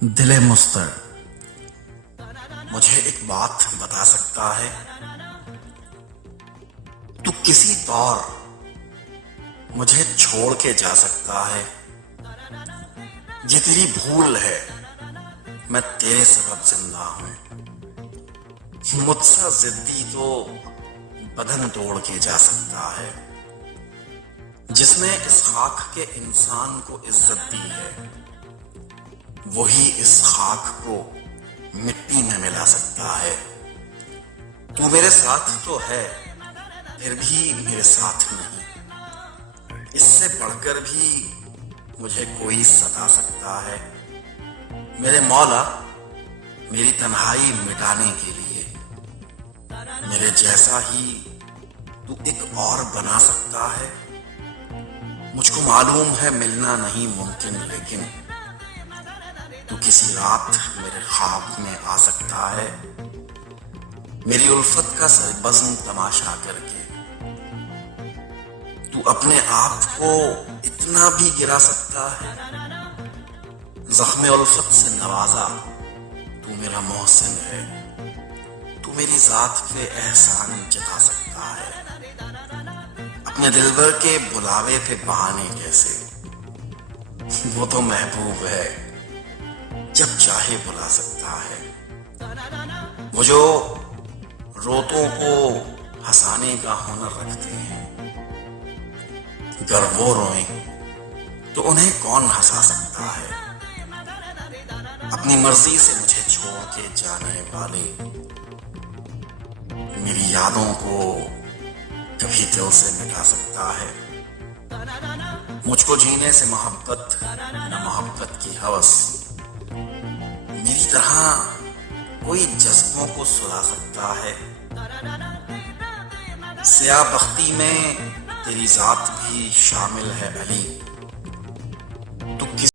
दिले मुस्तर मुझे एक बात बता सकता है। तू किसी तौर मुझे छोड़ के जा सकता है। ये तेरी भूल है, मैं तेरे सबब जिंदा हूं। मुझसे जिद्दी तो बदन तोड़ के जा सकता है। जिसने इस खाक के इंसान को इज्जत दी है, वही इस खाक को मिट्टी में मिला सकता है। तू मेरे साथ तो है, फिर भी मेरे साथ नहीं। इससे बढ़कर भी मुझे कोई सता सकता है। मेरे मौला, मेरी तन्हाई मिटाने के लिए मेरे जैसा ही तू एक और बना सकता है। मुझको मालूम है मिलना नहीं मुमकिन, लेकिन तू किसी रात मेरे ख्वाब में आ सकता है। मेरी उल्फत का सरबज़्म तमाशा करके तू अपने आप को इतना भी गिरा सकता है। जख्मे उल्फत से नवाजा तू मेरा मोहसिन है। तू मेरी जात पे एहसान जता सकता है। अपने दिलबर के बुलावे पे बहाने कैसे, वो तो महबूब है, जब चाहे बुला सकता है। वो जो रोतों को हंसाने का हुनर रखते हैं, अगर वो रोएं तो उन्हें कौन हंसा सकता है। अपनी मर्जी से मुझे छोड़ के जाने वाले मेरी यादों को कभी दिल से मिटा सकता है। मुझको जीने से मोहब्बत न मोहब्बत की हवस, मेरी तरह कोई जज्बों को सुला सकता है। सिया बख्ती में तेरी जात भी शामिल है अली। तू किसी